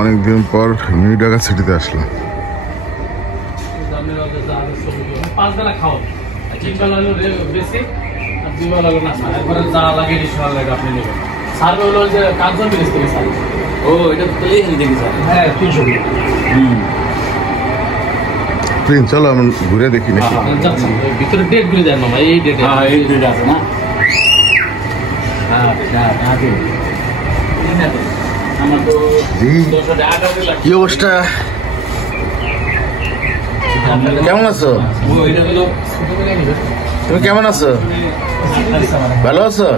অনেকদিন পর নিউ ঢাকা সিটিতে আসলাম। চলো আমরা ঘুরে দেখি নাকি ভিতরে ডেট ঘুরে দেন না এই ডেট আছে না। কি অবস্থা, কেমন আছো? তুমি কেমন আছো? ভালো আছো?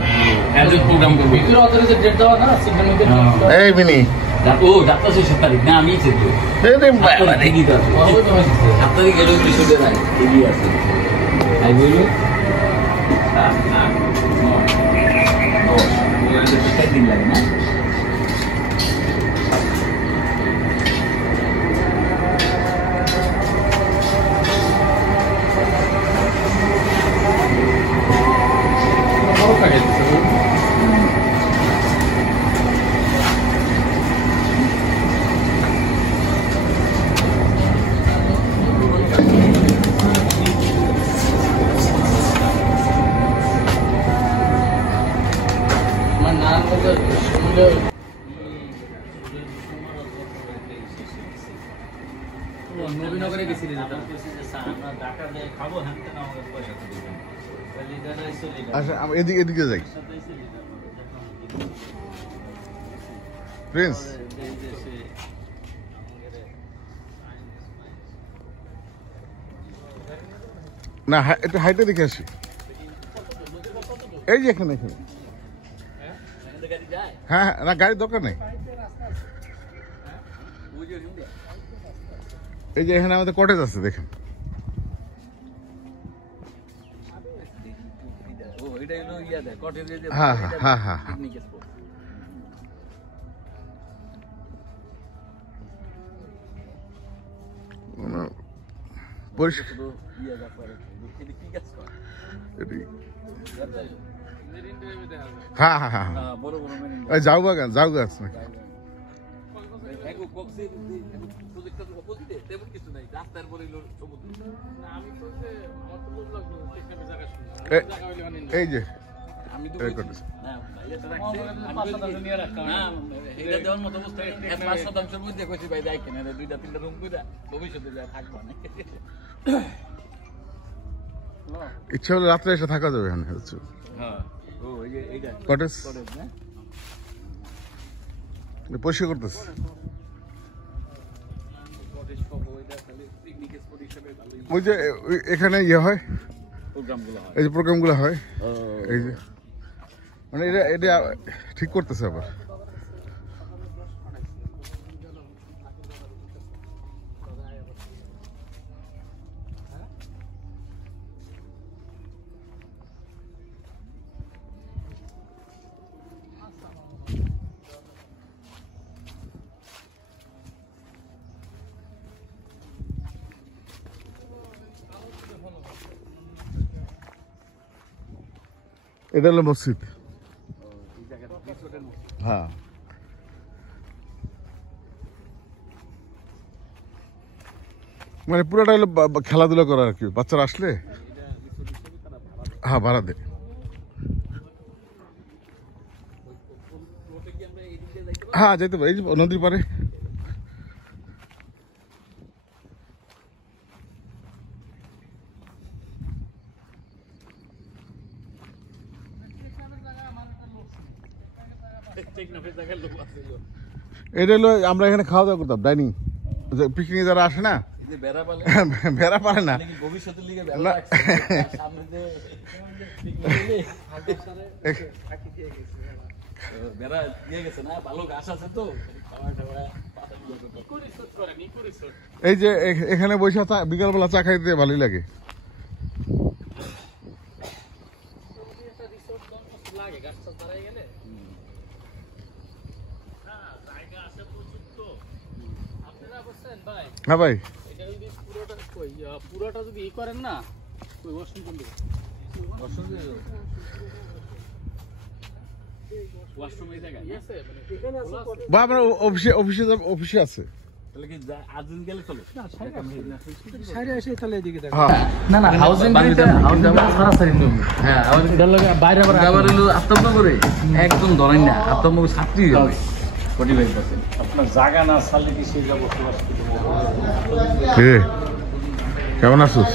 এই মিনি আমি দিন লাগে না। নবীনগরে গেছিলি না? আচ্ছা এদিকে এদিকে যাই। প্রিন্স না একটু হাইটে দেখে আসি। এই যে এখানে এখানে হ্যাঁ না গাড়ির দরকার নেই। এই যে এখানে আমাদের কটেজ আছে দেখেন। হ্যাঁ হ্যাঁ হ্যাঁ হ্যাঁ হ্যাঁ হ্যাঁ হ্যাঁ যাও বাগান যাও গাছ নাকি এই যে ইচ্ছা হলে রাত্রে এসে থাকা যাবে এখানে হচ্ছে কটেজ পরিষ্কার করতেছে। ওই যে এখানে ইয়ে হয় এই যে প্রোগ্রামগুলো হয় এই যে মানে এটা এটা ঠিক করতেছে আবার। এটা হলো মসজিদ। হ্যাঁ মানে পুরোটা হলো খেলাধুলা করা আর কি, বাচ্চারা আসলে হ্যাঁ ভাড়া দেয়। হ্যাঁ যেতে পারি, এই যে নদীর পারে। এটা হলো আমরা এখানে খাওয়া দাওয়া করতাম ডাইনিং, পিকনিক যারা আসে না বেড়া পারে না এই যে এখানে বসে বিকালবেলা চা খাইতে ভালোই লাগে। হ্যাঁ ভাই পুরোটা যদি ই করেন না ওয়াশরুম এই জায়গায় বা আমরা অফিসে আছে তাহলে কি আজদিন গেলে চলে হ্যাঁ না না হাউজিং সরাসরি নিয়ম হ্যাঁ বাইরে আবার আত্মনগরে একদম ধরেন না আত্মনগর ছাত্রী হবে 45%। আপনার জায়গা না ছাড়লে কি সেই বসবাস করতে কেমন আছিস